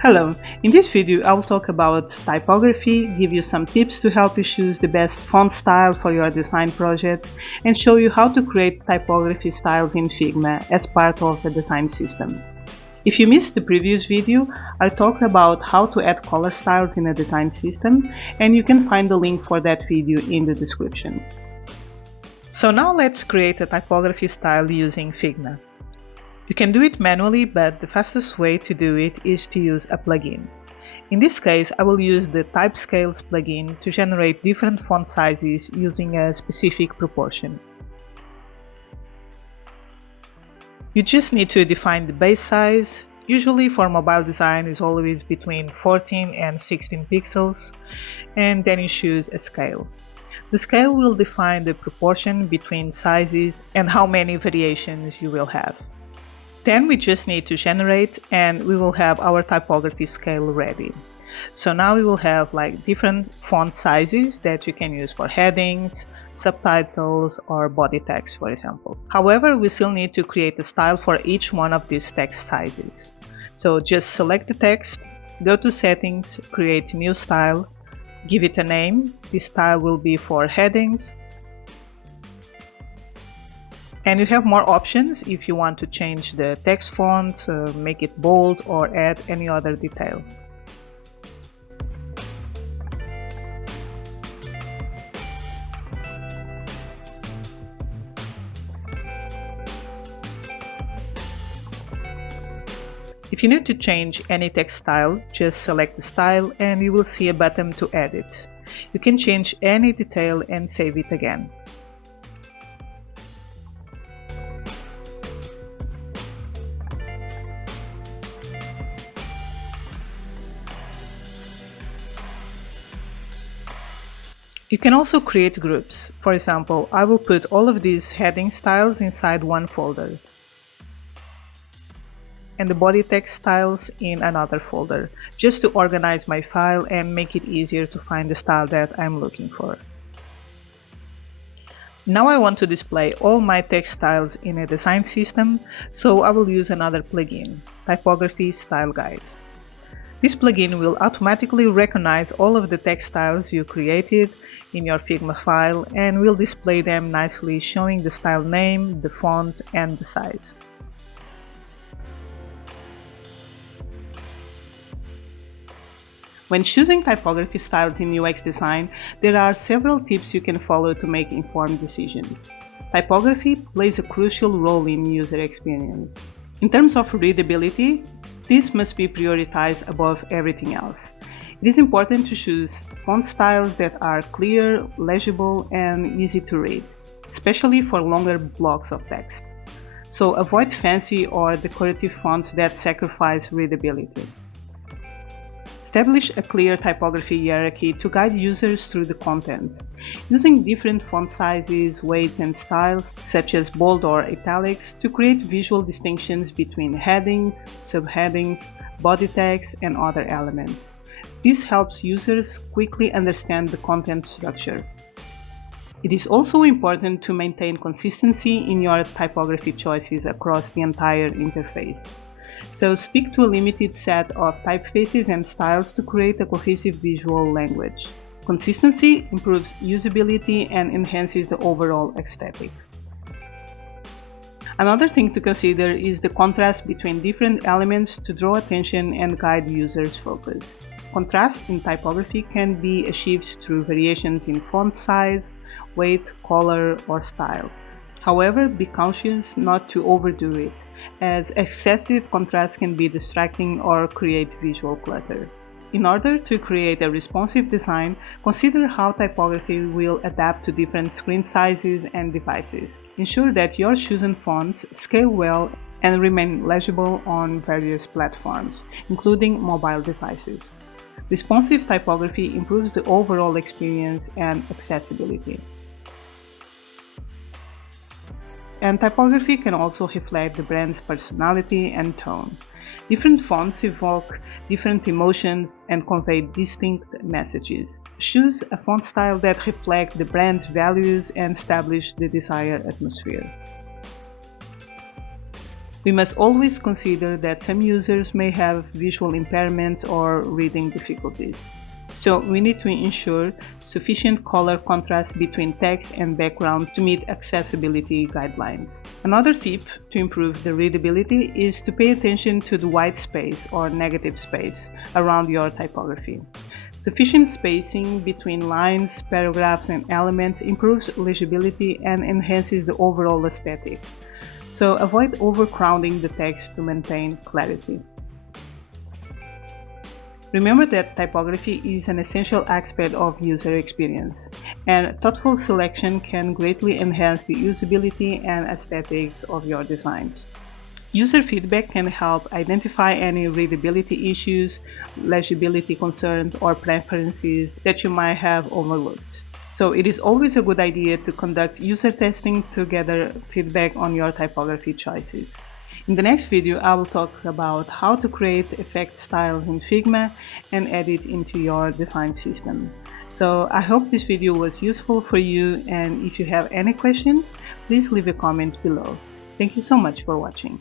Hello, in this video I will talk about typography, give you some tips to help you choose the best font style for your design project, and show you how to create typography styles in Figma as part of the design system. If you missed the previous video, I talked about how to add color styles in a design system, and you can find the link for that video in the description. So now let's create a typography style using Figma. You can do it manually, but the fastest way to do it is to use a plugin. In this case, I will use the Typescales plugin to generate different font sizes using a specific proportion. You just need to define the base size. Usually for mobile design is always between 14 and 16 pixels, and then you choose a scale. The scale will define the proportion between sizes and how many variations you will have. Then we just need to generate and we will have our typography scale ready. So now we will have different font sizes that you can use for headings, subtitles, or body text, for example. However, we still need to create a style for each one of these text sizes. So just select the text, go to settings, create new style, give it a name. This style will be for headings. And you have more options if you want to change the text font, make it bold, or add any other detail. If you need to change any text style, just select the style and you will see a button to edit. You can change any detail and save it again. You can also create groups. For example, I will put all of these heading styles inside one folder and the body text styles in another folder, just to organize my file and make it easier to find the style that I'm looking for. Now I want to display all my text styles in a design system, so I will use another plugin, Typography Style Guide. This plugin will automatically recognize all of the text styles you created in your Figma file and will display them nicely, showing the style name, the font, and the size. When choosing typography styles in UX design, there are several tips you can follow to make informed decisions. Typography plays a crucial role in user experience. In terms of readability, this must be prioritized above everything else. It is important to choose font styles that are clear, legible, and easy to read, especially for longer blocks of text. So avoid fancy or decorative fonts that sacrifice readability. Establish a clear typography hierarchy to guide users through the content. Using different font sizes, weight, and styles, such as bold or italics, to create visual distinctions between headings, subheadings, body text, and other elements. This helps users quickly understand the content structure. It is also important to maintain consistency in your typography choices across the entire interface. So stick to a limited set of typefaces and styles to create a cohesive visual language. Consistency improves usability and enhances the overall aesthetic. Another thing to consider is the contrast between different elements to draw attention and guide users' focus. Contrast in typography can be achieved through variations in font size, weight, color, or style. However, be cautious not to overdo it, as excessive contrast can be distracting or create visual clutter. In order to create a responsive design, consider how typography will adapt to different screen sizes and devices. Ensure that your chosen fonts scale well and remain legible on various platforms, including mobile devices. Responsive typography improves the overall experience and accessibility. And typography can also reflect the brand's personality and tone. Different fonts evoke different emotions and convey distinct messages. Choose a font style that reflects the brand's values and establish the desired atmosphere. We must always consider that some users may have visual impairments or reading difficulties. So we need to ensure sufficient color contrast between text and background to meet accessibility guidelines. Another tip to improve the readability is to pay attention to the white space or negative space around your typography. Sufficient spacing between lines, paragraphs, and elements improves legibility and enhances the overall aesthetic. So avoid overcrowding the text to maintain clarity. Remember that typography is an essential aspect of user experience, and thoughtful selection can greatly enhance the usability and aesthetics of your designs. User feedback can help identify any readability issues, legibility concerns, or preferences that you might have overlooked. So it is always a good idea to conduct user testing to gather feedback on your typography choices. In the next video, I will talk about how to create effect styles in Figma and add it into your design system. So I hope this video was useful for you, and if you have any questions, please leave a comment below. Thank you so much for watching.